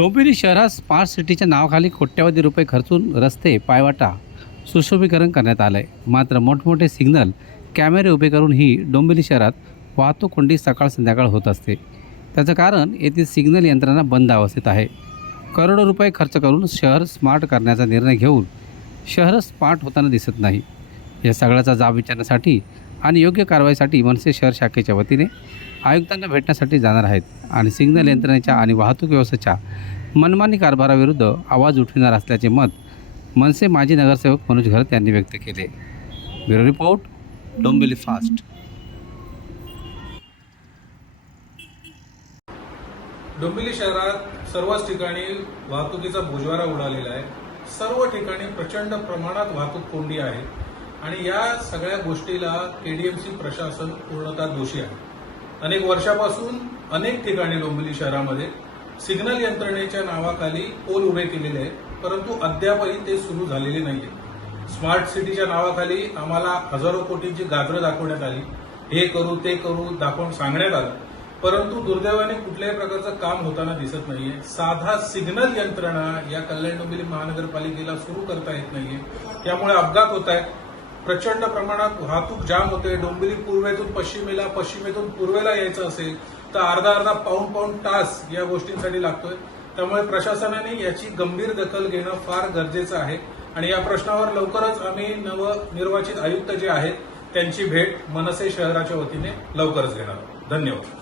डोंबिवली शहरात स्मार्ट सिटीच्या नावाखाली कोट्यवधी रुपये खर्चून रस्ते, पायवाटा सुशोभीकरण करण्यात आलं आहे. मात्र मोठमोठे सिग्नल, कॅमेरे उभे करून ही डोंबिवली शहरात वाहतूक कोंडी सकाळ संध्याकाळ होत असते. त्याचं कारण येथील सिग्नल यंत्रणा बंद अवस्थेत आहे. करोडो रुपये खर्च करून शहर स्मार्ट करण्याचा निर्णय घेऊन शहर स्मार्ट होताना दिसत नाही. या सगळ्याचा जाब विचारण्यासाठी आणि योग्य कारवाईसाठी मनसे शहर शाखेच्या वतीने आयुक्तांना भेटण्यासाठी जाणार आहेत आणि सिग्नल यंत्रणेच्या आणि वाहतूक व्यवस्थेच्या मनमानी कारभाराविरुद्ध आवाज उठविणार असल्याचे मत मनसे माजी नगरसेवक मनोज घरत यांनी व्यक्त केले. Bureau report, Dombivli fast. Dombivli शहरात सर्वच ठिकाणी वाहतुकीचा बोजवारा उडालेला आहे. सर्व ठिकाणी प्रचंड प्रमाणात वाहतूक कोंडी आहे आणि या सगळ्या गोष्टीला केडीएमसी प्रशासन पूर्णतः दोषी आहे. अनेक वर्षापासून अनेक ठिकाणी डोंबिवली शहरामध्ये सिग्नल यंत्रणेच्या नावाखाली पोल उभे केलेले आहेत, परंतु अद्यापही ते सुरू झालेले नाहीये. स्मार्ट सिटीच्या नावाखाली आम्हाला हजारो कोटींची गाजरं दाखवण्यात आली. हे करू ते करू दाखवून सांगण्यात आलं, परंतु दुर्दैवाने कुठल्याही प्रकारचं काम होताना दिसत नाहीये. साधा सिग्नल यंत्रणा या कल्याण डोंबिवली महानगरपालिकेला सुरू करता येत नाहीये. त्यामुळे अपघात होत आहेत. प्रचंड प्रमाणात वाहतूक जाम होते. डोंबिवली पूर्वेतून पश्चिमेला, पश्चिमेतून पूर्वेला यायचं असेल तर अर्धा पाऊण तास या गोष्टींसाठी लागतोय. त्यामुळे प्रशासनाने याची गंभीर दखल घेणं फार गरजेचं आहे आणि या प्रश्नावर लवकरच आम्ही नवनिर्वाचित आयुक्त जे आहेत त्यांची भेट मनसे शहराच्या वतीने लवकरच घेणार आहोत. धन्यवाद.